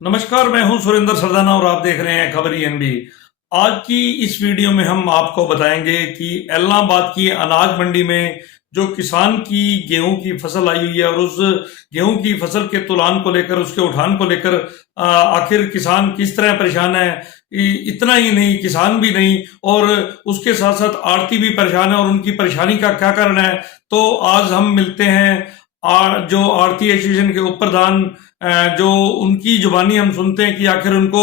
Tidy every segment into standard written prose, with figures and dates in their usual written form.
नमस्कार, मैं हूं सुरेंद्र सरदाना और आप देख रहे हैं खबर ईएनबी। आज की इस वीडियो में हम आपको बताएंगे कि इलाहाबाद की अनाज मंडी में जो किसान की गेहूं की फसल आई हुई है और उस गेहूं की फसल के तुलान को लेकर, उसके उठान को लेकर आखिर किसान किस तरह परेशान है। इतना ही नहीं, किसान भी नहीं और उसके साथ साथ आड़ती भी परेशान है और उनकी परेशानी का क्या कारण है। तो आज हम मिलते हैं जो आड़ती एसोसिएशन के उप प्रधान, जो उनकी जुबानी हम सुनते हैं कि आखिर उनको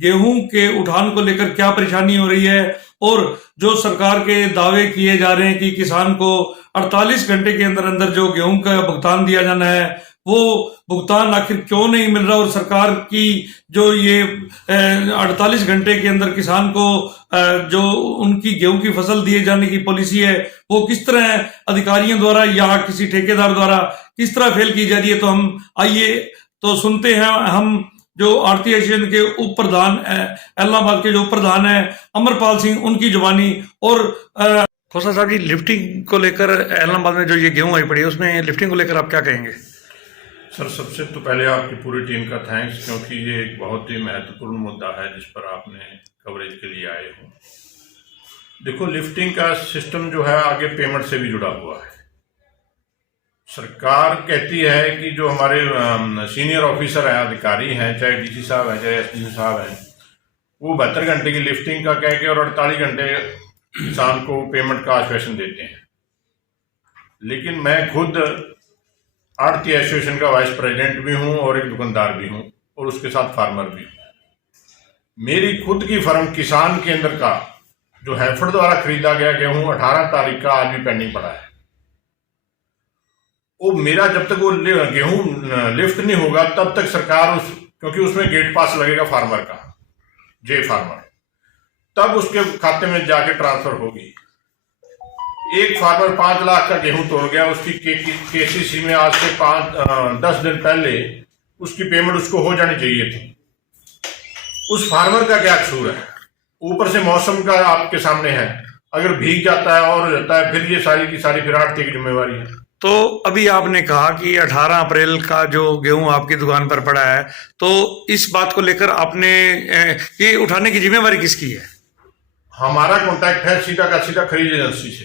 गेहूं के उठान को लेकर क्या परेशानी हो रही है और जो सरकार के दावे किए जा रहे हैं कि किसान को 48 घंटे के अंदर अंदर जो गेहूं का भुगतान दिया जाना है, वो भुगतान आखिर क्यों नहीं मिल रहा। और सरकार की जो ये 48 घंटे के अंदर किसान को जो उनकी गेहूं की फसल दिए जाने की पॉलिसी है, वो किस तरह अधिकारियों द्वारा या किसी ठेकेदार द्वारा किस तरह फेल की जा रही है। तो हम आइए तो सुनते हैं हम जो आड़ती एसोसिएशन के उप प्रधान, इलाहाबाद के जो उप प्रधान है अमरपाल सिंह, उनकी जुबानी। और खोसा साहब जी, लिफ्टिंग को लेकर इलाहाबाद में जो ये गेहूं आई पड़ी है, उसमें लिफ्टिंग को लेकर आप क्या कहेंगे? सर, सबसे तो पहले आपकी पूरी टीम का थैंक्स, क्योंकि ये एक बहुत ही महत्वपूर्ण मुद्दा है जिस पर आपने कवरेज के लिए आए हो। देखो, लिफ्टिंग का सिस्टम जो है आगे पेमेंट से भी जुड़ा हुआ है। सरकार कहती है कि जो हमारे सीनियर ऑफिसर हैं, अधिकारी हैं, चाहे डीसी साहब हैं चाहे एसडीएम साहब हैं, वो 72 घंटे की लिफ्टिंग का कह के और 48 घंटे किसान को पेमेंट का आश्वासन देते हैं। लेकिन मैं खुद आड़ती एसोसिएशन का वाइस प्रेसिडेंट भी हूं और एक दुकानदार भी हूं और उसके साथ फार्मर भी हूं। मेरी खुद की फर्म किसान केंद्र का जो हैफेड द्वारा खरीदा गया गेहूं 18 तारीख का आज भी पेंडिंग पड़ा है। वो मेरा जब तक वो गेहूं लिफ्ट नहीं होगा तब तक सरकार क्योंकि उसमें गेट पास लगेगा फार्मर का, जे फार्मर, तब उसके खाते में जाके ट्रांसफर होगी। एक फार्मर 5 लाख का गेहूं तोड़ गया, उसकी केसीसी में आज से 10 दिन पहले उसकी पेमेंट उसको हो जानी चाहिए थी। उस फार्मर का क्या कसूर है? ऊपर से मौसम का आपके सामने है, अगर भीग जाता है और हो जाता है फिर ये सारी की सारी फिर आड़ती की जिम्मेवारी है। तो अभी आपने कहा कि 18 अप्रैल का जो गेहूं आपकी दुकान पर पड़ा है, तो इस बात को लेकर आपने ये उठाने की जिम्मेवारी किसकी है? हमारा कॉन्टैक्ट है सीधा का सीधा खरीद एजेंसी से।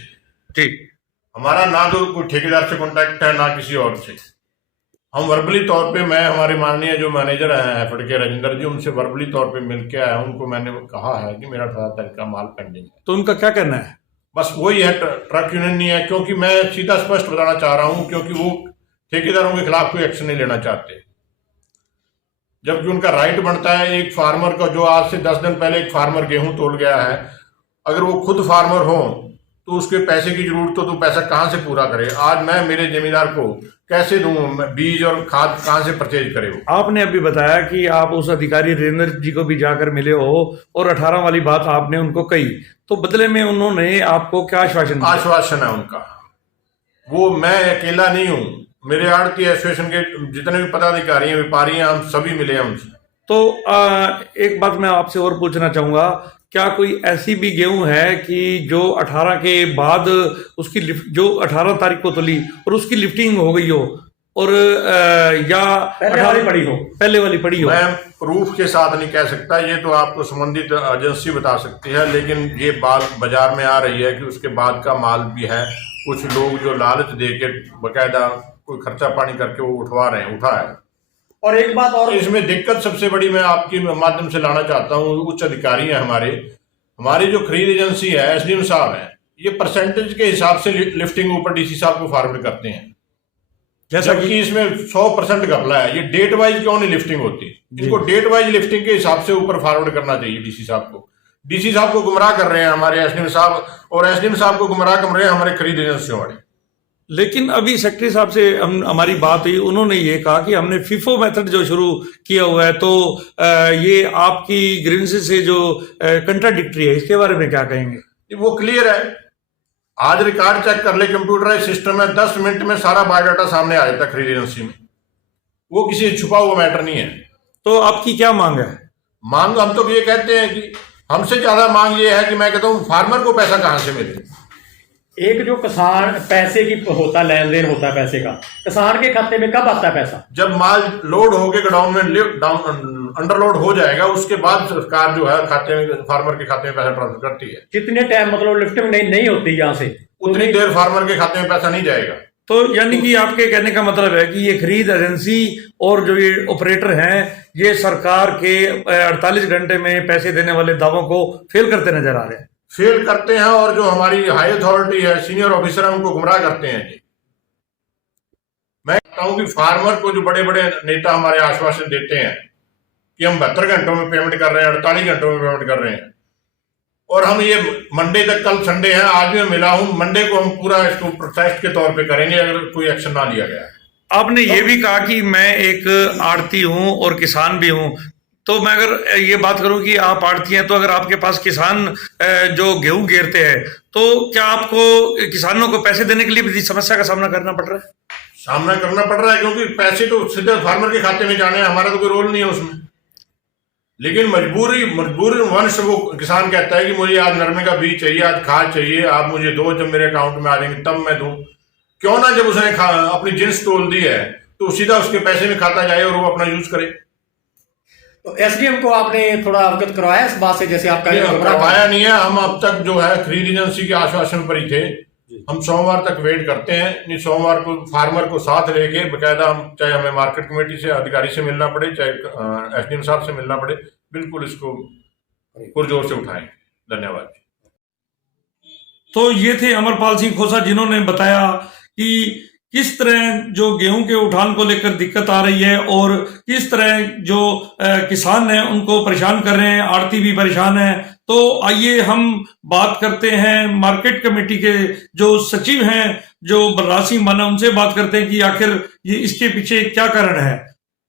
ठीक, हमारा ना तो कोई ठेकेदार से कॉन्टैक्ट है ना किसी और से। हम वर्बली तौर पे, मैं हमारे माननीय जो मैनेजर हैं हैफेड के राजेंद्र जी, उनसे वर्बली तौर पे मिल के आया। उनको मैंने कहा है कि मेरा 18 तारीख का माल पेंडिंग है। तो उनका क्या कहना है? बस वही है, ट्रक यूनियन नहीं है। क्योंकि मैं सीधा स्पष्ट बताना चाह रहा हूं, क्योंकि वो ठेकेदारों के खिलाफ कोई एक्शन नहीं लेना चाहते, जबकि उनका राइट बनता है। एक फार्मर का जो आज से 10 दिन पहले एक फार्मर गेहूं तोड़ गया है, अगर वो खुद फार्मर हो तो उसके पैसे की जरूरत हो तो पैसा कहां से पूरा करे? आज मैं मेरे जमींदार को कैसे दूं बीज और खाद, कहां से परचेज करे वो? आपने अभी बताया कि आप उस अधिकारी राजेंद्र जी को भी जाकर मिले हो और 18 वाली बात आपने उनको कही, तो बदले में उन्होंने आपको क्या आश्वासन दिया? आश्वासन है उनका, वो मैं अकेला नहीं हूं, मेरे आड़ती एसोसिएशन के जितने भी पदाधिकारी हैं, व्यापारी हैं, हम सभी मिले हैं उनसे। तो एक बात मैं आपसे और पूछना चाहूंगा, क्या कोई ऐसी भी गेहूं है कि जो 18 के बाद उसकी जो 18 तारीख को तुली और उसकी लिफ्टिंग हो गई हो और या पहले वाली पड़ी हो? मैं प्रूफ के साथ नहीं कह सकता, ये तो आपको संबंधित एजेंसी बता सकती है। लेकिन ये बात बाजार में आ रही है कि उसके बाद का माल भी है। कुछ लोग जो लालच दे के बकायदा कोई खर्चा पानी करके वो उठवा रहे हैं, उठा है। और एक बात और, इसमें दिक्कत सबसे बड़ी मैं आपके माध्यम से लाना चाहता हूँ, उच्च अधिकारी हैं हमारी जो खरीद एजेंसी है, एसडीएम साहब हैं, ये परसेंटेज के हिसाब से लिफ्टिंग ऊपर डीसी साहब को फॉरवर्ड करते हैं, जैसा कि इसमें 100% घपला है। ये डेट वाइज क्यों नहीं लिफ्टिंग होती? इनको डेट वाइज लिफ्टिंग के हिसाब से ऊपर फॉरवर्ड करना चाहिए डीसी साहब को। डीसी साहब को गुमराह कर रहे हैं हमारे एसडीएम साहब, और एसडीएम साहब को गुमराह कर रहे हैं हमारे खरीद एजेंसियों वाले। लेकिन अभी सेक्रेटरी साहब से हमारी बात हुई, उन्होंने ये कहा कि हमने फीफो मेथड जो शुरू किया हुआ है, तो ये आपकी ग्रीवेंसेस से जो कंट्राडिक्टरी है, इसके बारे में क्या कहेंगे? वो क्लियर है, आज रिकॉर्ड चेक कर ले, कंप्यूटराइज सिस्टम है, 10 मिनट में सारा बायोडाटा सामने आ जाता है खरीद एजेंसी में। वो किसी छुपा हुआ मैटर नहीं है। तो आपकी क्या मांग है? मांग हम तो ये कहते हैं कि हमसे ज्यादा मांग ये है कि मैं कहता हूँ फार्मर को पैसा कहां से मिले। एक जो किसान पैसे की होता, लेन देन होता है पैसे का, किसान के खाते में कब आता है पैसा? जब माल लोड होके गोडाउन में अंडरलोड हो जाएगा उसके बाद सरकार जो है खाते में, फार्मर के खाते में पैसा ट्रांसफर करती है। कितने टाइम मतलब लिफ्टिंग नहीं होती यहाँ से? उतनी देर फार्मर के खाते में पैसा नहीं जाएगा। तो यानी कि आपके कहने का मतलब है कि ये खरीद एजेंसी और जो ये ऑपरेटर हैं ये सरकार के 48 घंटे में पैसे देने वाले दावों को फेल करते नजर आ रहे हैं। फेल करते हैं और जो हमारी हाई अथॉरिटी है, सीनियर ऑफिसर है, उनको गुमराह करते हैं जी। मैं कहता हूं कि फार्मर को जो बड़े बड़े नेता हमारे आश्वासन देते हैं कि हम 72 घंटों में पेमेंट कर रहे हैं, 48 घंटों में पेमेंट कर रहे हैं, और हम ये मंडे तक, कल संडे है, आज मैं मिला हूं, मंडे को हम पूरा इसको प्रोटेस्ट के तौर पे करेंगे अगर कोई एक्शन ना लिया गया। आपने ये भी कहा कि मैं एक आड़ती हूं और किसान भी हूं, तो मैं अगर ये बात करूं कि आप आड़ती हैं, तो अगर आपके पास किसान जो गेहूं घेरते हैं, तो क्या आपको किसानों को पैसे देने के लिए भी समस्या का सामना करना पड़ रहा है? सामना करना पड़ रहा है, क्योंकि पैसे तो सीधे फार्मर के खाते में जाने हैं, हमारा तो कोई रोल नहीं है उसमें। लेकिन मजबूरी वंश वो किसान कहता है कि मुझे आज नरमे का बीज चाहिए, आज खाद चाहिए, आप मुझे दो, जब मेरे अकाउंट में आ जाएंगे तब मैं दूं। क्यों ना जब उसने अपनी जिन्स तोल दी है तो सीधा उसके पैसे में खाता जाए और वो अपना यूज करे। तो एसडीएम को आपने थोड़ा अवगत करवाया इस बात से, जैसे आपका करवाया नहीं है। हम अब तक जो है खरीद एजेंसी के आश्वासन पर ही थे। हम सोमवार तक वेट करते हैं, नहीं सोमवार को फार्मर को साथ लेके बकायदा हम, चाहे हमें मार्केट कमेटी से अधिकारी से मिलना पड़े, चाहे एसडीएम साहब से मिलना पड़े, बिल्कुल इसको पुरजोर से उठाएंगे। धन्यवाद। तो ये थे अमरपाल सिंह खोसा, जिन्होंने बताया कि किस तरह जो गेहूं के उठान को लेकर दिक्कत आ रही है और किस तरह जो किसान हैं उनको परेशान कर रहे हैं, आड़ती भी परेशान है। तो आइए हम बात करते हैं मार्केट कमेटी के जो सचिव हैं, जो बलराज सिंह बाना, उनसे बात करते हैं कि आखिर ये इसके पीछे क्या कारण है।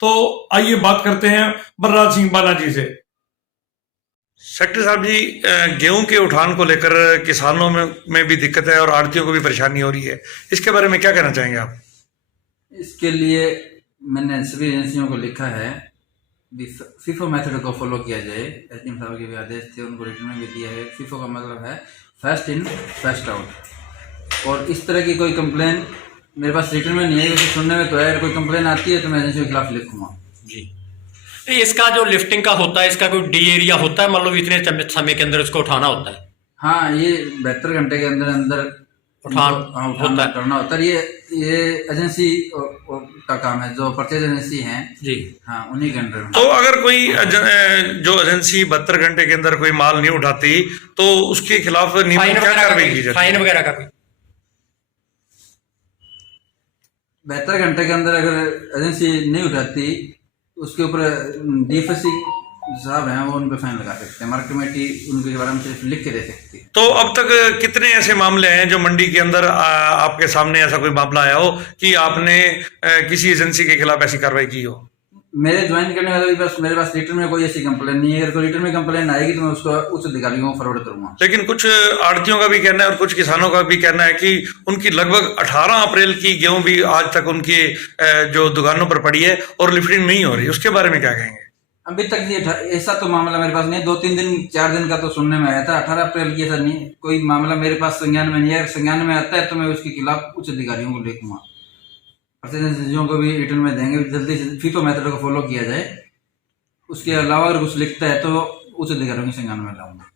तो आइए बात करते हैं बलराज सिंह बाना जी से। सेक्रेटरी साहब जी, गेहूं के उठान को लेकर किसानों में भी दिक्कत है और आड़तियों को भी परेशानी हो रही है, इसके बारे में क्या कहना चाहेंगे आप? इसके लिए मैंने सभी एजेंसियों को लिखा है फीफो मेथड को फॉलो किया जाए। एसडीएम साहब के भी आदेश थे, उनको रिटर्न में भी दिया है। फीफो का मतलब है फर्स्ट इन फर्स्ट आउट, और इस तरह की कोई कंप्लेन मेरे पास रिटर्न में नहीं है, क्योंकि सुनने में तो है अगर कोई कंप्लेन आती है तो मैं एजेंसी के खिलाफ लिखूंगा जी। इसका जो लिफ्टिंग का होता है, इसका कोई डी एरिया होता है, मतलब इतने समय के अंदर इसको उठाना होता है? हाँ, ये 72 घंटे के अंदर अंदर उठाना करना होता है। ये एजेंसी का काम है, जो परचेज एजेंसी है जी, हाँ, उन्हीं के अंडर में। तो अगर कोई जो एजेंसी 72 घंटे के अंदर कोई माल नहीं उठाती तो उसके खिलाफ क्या कार्रवाई की जाती है? फाइन वगैरह का? 72 घंटे के अंदर अगर एजेंसी नहीं उठाती, उसके ऊपर डीएफएससी साहब हैं, वो उन पे फाइन लगा सकते हैं। मार्केट कमेटी उनके बारे में सिर्फ लिख के दे सकती है। तो अब तक कितने ऐसे मामले हैं जो मंडी के अंदर आपके सामने ऐसा कोई मामला आया हो कि आपने किसी एजेंसी के खिलाफ ऐसी कार्रवाई की हो? मेरे ज्वाइन करने वाले मेरे पास रिटर्न में कोई ऐसी कंप्लेन नहीं है। अगर कोई रिटर्न में कंप्लेन आएगी तो मैं उसको उच्च अधिकारियों को फॉरवर्ड करूंगा। लेकिन कुछ आड़तियों का भी कहना है और कुछ किसानों का भी कहना है कि उनकी लगभग 18 अप्रैल की गेहूं भी आज तक उनकी जो दुकानों पर पड़ी है और लिफ्टिंग नहीं हो रही, उसके बारे में क्या कहेंगे? अभी तक ये ऐसा तो मामला मेरे पास नहीं, 2-3 दिन 4 दिन का तो सुनने में आया था। 18 अप्रैल की ऐसा नहीं कोई मामला मेरे पास संज्ञान में नहीं है। अगर संज्ञान में आता है तो मैं उसके खिलाफ उच्च अधिकारियों को लिखूंगा, प्रतिनिधियों को भी रिटर्न में देंगे। जल्दी से फीफो मेथड को फॉलो किया जाए। उसके अलावा अगर कुछ लिखता है तो उच्च अधिकारियों के संज्ञान में लाऊंगा।